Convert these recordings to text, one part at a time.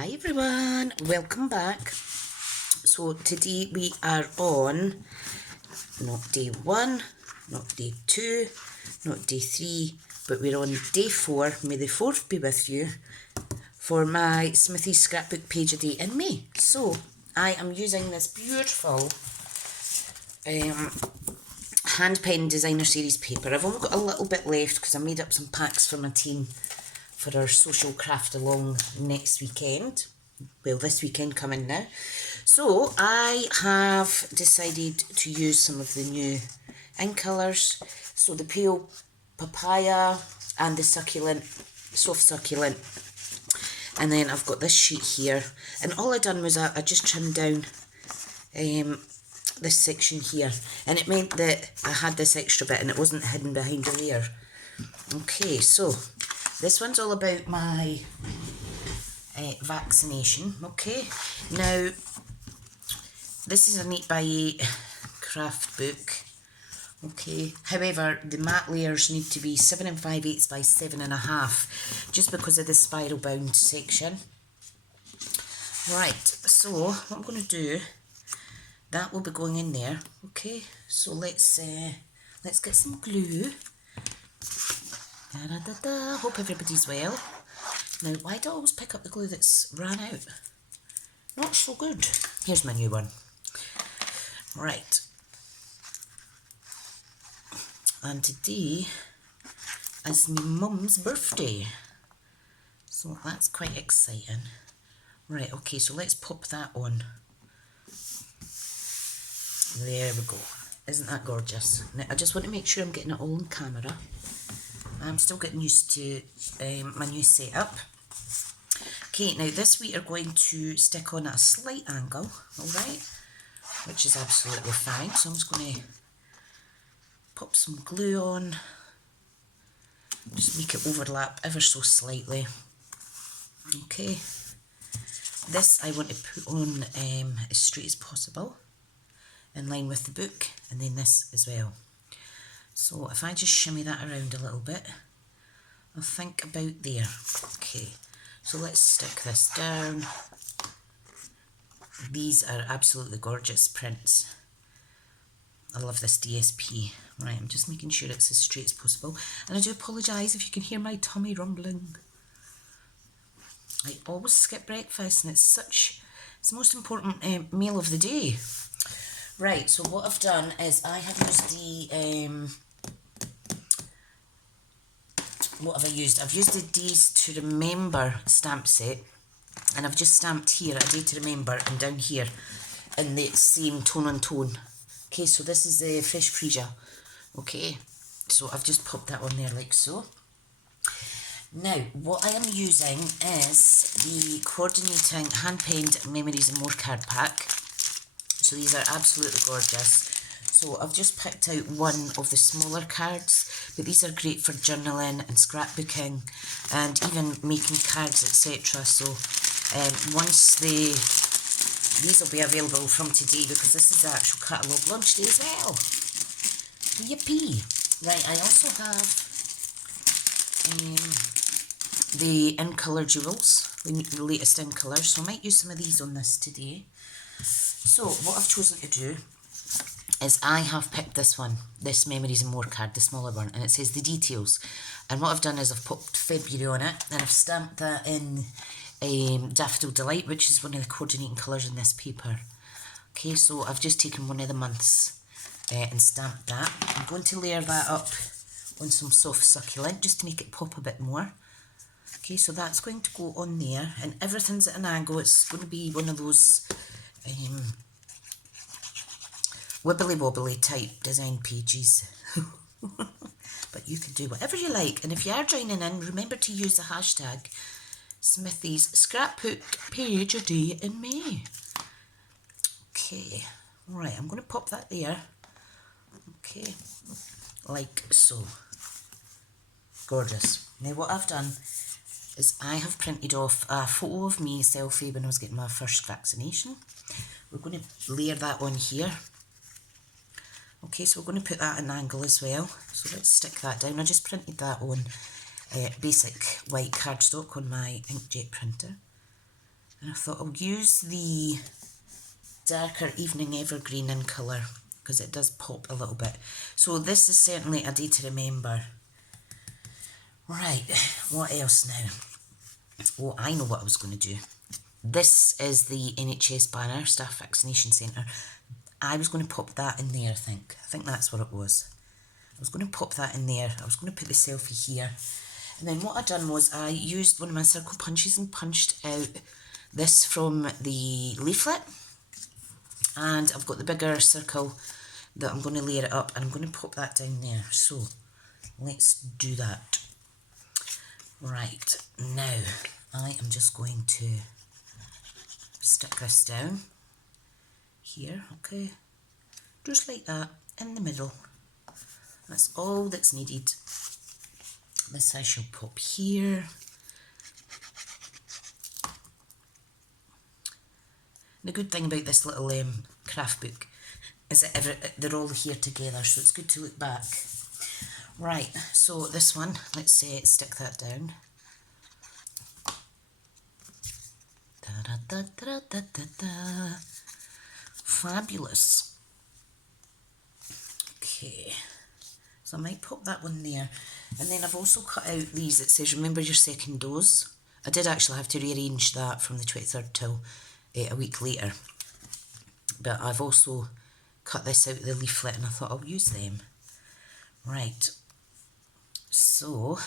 Hi everyone, welcome back. So today we are on not day 1, not day 2, not day 3, but we're on day 4, may the 4th be with you, for my Smithy scrapbook page a day in May. So I am using this beautiful hand pen designer series paper. I've only got a little bit left because I made up some packs for my team for our social craft along next weekend. Well, this weekend coming now. So I have decided to use some of the new ink colours. So the pale papaya and the succulent, soft succulent. And then I've got this sheet here. And all I done was I just trimmed down this section here. And it meant that I had this extra bit and it wasn't hidden behind a layer. Okay, so this one's all about my vaccination. Okay, now this is an 8x8 craft book. Okay, however, the matte layers need to be 7 5/8 by 7.5, just because of the spiral bound section. Right, so what I'm going to do, that will be going in there. Okay, so let's get some glue. Hope everybody's well. Now, why do I always pick up the glue that's ran out? Not so good. Here's my new one. Right. And today is my mum's birthday. So that's quite exciting. Right, okay, so let's pop that on. There we go. Isn't that gorgeous? Now, I just want to make sure I'm getting it all on camera. I'm still getting used to my new setup. Okay, now this we are going to stick on at a slight angle, alright, which is absolutely fine. So I'm just going to pop some glue on, just make it overlap ever so slightly. Okay, this I want to put on as straight as possible, in line with the book, and then this as well. So if I just shimmy that around a little bit, I think about there. Okay, so let's stick this down. These are absolutely gorgeous prints. I love this DSP. Right, I'm just making sure it's as straight as possible. And I do apologise if you can hear my tummy rumbling. I always skip breakfast and it's the most important meal of the day. Right, so what I've done is I have used the what have I used? I've used the Days to Remember stamp set, and I've just stamped here a day to remember and down here in the same tone on tone. Okay, so this is the Fresh Tricia. Okay, so I've just popped that on there like so. Now, what I am using is the coordinating hand-penned Memories and More card pack. So these are absolutely gorgeous. So I've just picked out one of the smaller cards, but these are great for journaling and scrapbooking and even making cards, etc. So once these will be available from today, because this is the actual catalogue launch day as well. Yippee! Right, I also have the in colour jewels, the latest in colours, so I might use some of these on this today. So what I've chosen to do is I have picked this one, this Memories and More card, the smaller one, and it says the details. And what I've done is I've popped February on it, and I've stamped that in Daffodil Delight, which is one of the coordinating colours in this paper. Okay, so I've just taken one of the months and stamped that. I'm going to layer that up on some soft succulent just to make it pop a bit more. Okay, so that's going to go on there, and everything's at an angle. It's going to be one of those wibbly wobbly type design pages. But you can do whatever you like, and if you are joining in, remember to use the hashtag Smithy's scrapbook page a day in May. Okay, right, I'm going to pop that there. Okay, like so. Gorgeous. Now what I've done is I have printed off a photo of me, selfie, when I was getting my first vaccination. We're going to layer that on here. Okay, so we're going to put that at an angle as well. So let's stick that down. I just printed that on basic white cardstock on my inkjet printer. And I thought I'll use the darker Evening Evergreen in colour because it does pop a little bit. So this is certainly a day to remember. Right, what else now? Oh, I know what I was going to do. This is the NHS banner, Staff Vaccination Centre. I was going to pop that in there, I think. I think that's what it was. I was going to pop that in there. I was going to put the selfie here. And then what I done was I used one of my circle punches and punched out this from the leaflet. And I've got the bigger circle that I'm going to layer it up, and I'm going to pop that down there. So let's do that. Right, now I am just going to stick this down here, okay, just like that, in the middle. That's all that's needed. This I shall pop here. The good thing about this little craft book is that they're all here together, so it's good to look back. Right, so this one, let's stick that down. Da, da, da, da, da, da, da. Fabulous. Okay, so I might pop that one there. And then I've also cut out these. It says, remember your second dose. I did actually have to rearrange that from the 23rd till a week later. But I've also cut this out of the leaflet and I thought I'll use them. Right, so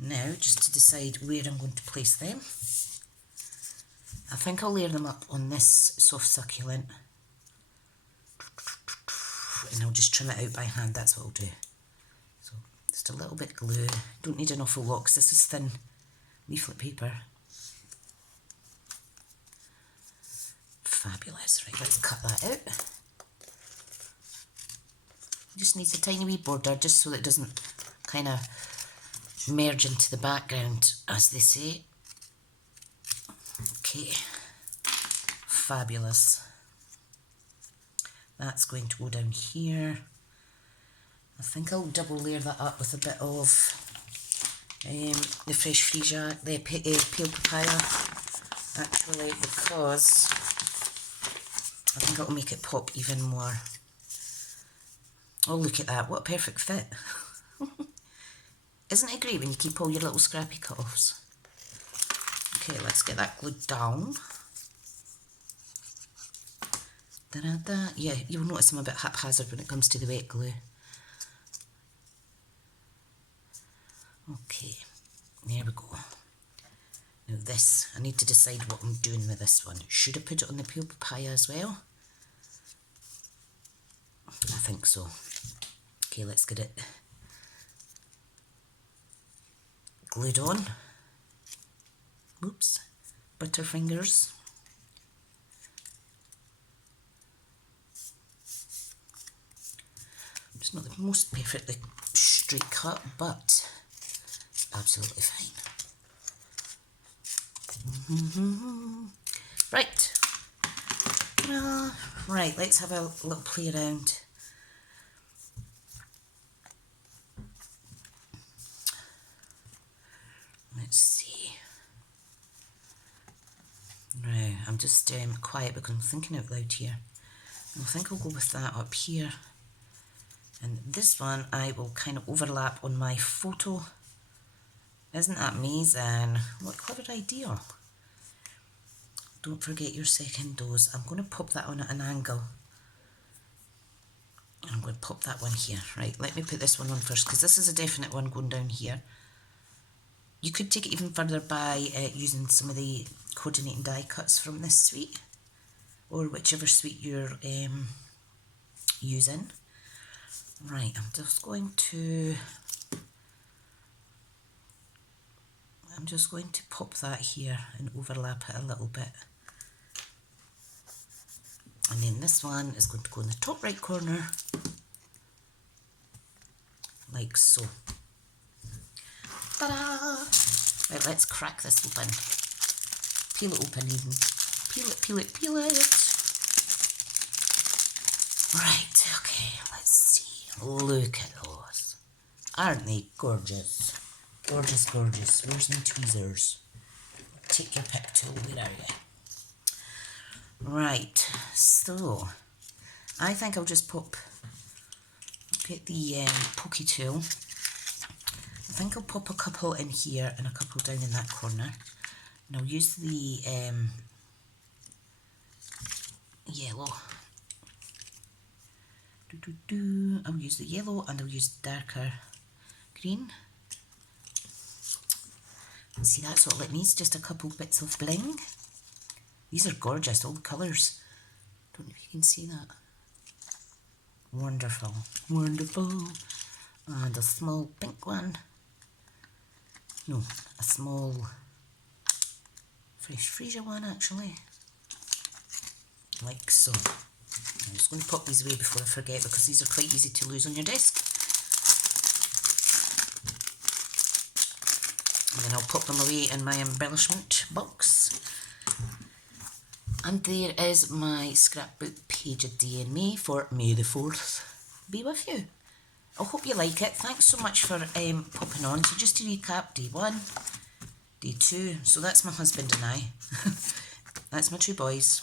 now just to decide where I'm going to place them. I think I'll layer them up on this soft succulent. And I'll just trim it out by hand, that's what I'll do. So just a little bit glue. Don't need an awful lot because this is thin leaflet paper. Fabulous. Right, let's cut that out. Just needs a tiny wee border just so that it doesn't kind of merge into the background, as they say. Okay, fabulous. That's going to go down here. I think I'll double layer that up with a bit of the fresh freesia, the pale papaya, actually, because I think it'll make it pop even more. Oh, look at that, what a perfect fit. Isn't it great when you keep all your little scrappy cut-offs? Okay, let's get that glued down. Da-da-da. Yeah, you'll notice I'm a bit haphazard when it comes to the wet glue. Okay, there we go. Now this, I need to decide what I'm doing with this one. Should I put it on the peel papaya as well? I think so. Okay, let's get it glued on. Oops, butterfingers. It's not the most perfectly straight cut, but it's absolutely fine. Right. Right, let's have a little play around. Let's see. Now, I'm just quiet because I'm thinking out loud here. I think I'll go with that up here. And this one I will kind of overlap on my photo. Isn't that amazing? What a clever idea. Don't forget your second dose. I'm going to pop that on at an angle. I'm going to pop that one here. Right, let me put this one on first because this is a definite one going down here. You could take it even further by using some of the coordinating die cuts from this suite, or whichever suite you're using. Right, I'm just going to pop that here and overlap it a little bit. And then this one is going to go in the top right corner, like so. Ta-da! Right, let's crack this open. Peel it open even. Peel it, peel it, peel it. Right, okay, let's see. Look at those. Aren't they gorgeous? Gorgeous, gorgeous. Where's my tweezers? take your pick tool, where are you? Right, so I think I'll just get the pokey tool. I think I'll pop a couple in here and a couple down in that corner. And I'll use the yellow. I'll use the yellow and I'll use darker green. See, that's all it needs, just a couple bits of bling. These are gorgeous, all the colours. Don't know if you can see that. Wonderful, wonderful. And a small pink one. No, a small fresh freesia one actually. Like so. I'm just going to pop these away before I forget because these are quite easy to lose on your desk. And then I'll pop them away in my embellishment box. And there is my scrapbook page a day in May for May the 4th be with you. I hope you like it. Thanks so much for popping on. So just to recap, day 1, day 2. So that's my husband and I. That's my 2 boys.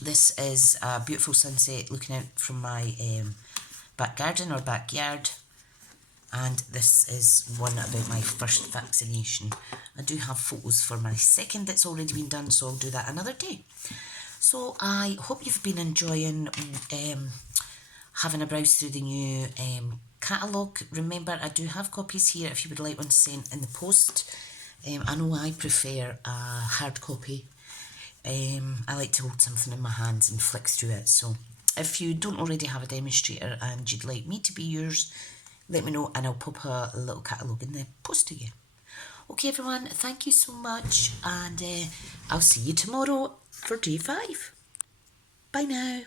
This is a beautiful sunset looking out from my back garden or backyard. And this is one about my first vaccination. I do have photos for my second that's already been done, so I'll do that another day. So I hope you've been enjoying having a browse through the new catalogue. Remember, I do have copies here if you would like one sent in the post. I know I prefer a hard copy. I like to hold something in my hands and flick through it. So if you don't already have a demonstrator and you'd like me to be yours, let me know and I'll pop a little catalogue in the post to you. Okay everyone, thank you so much and I'll see you tomorrow for day 5. Bye now.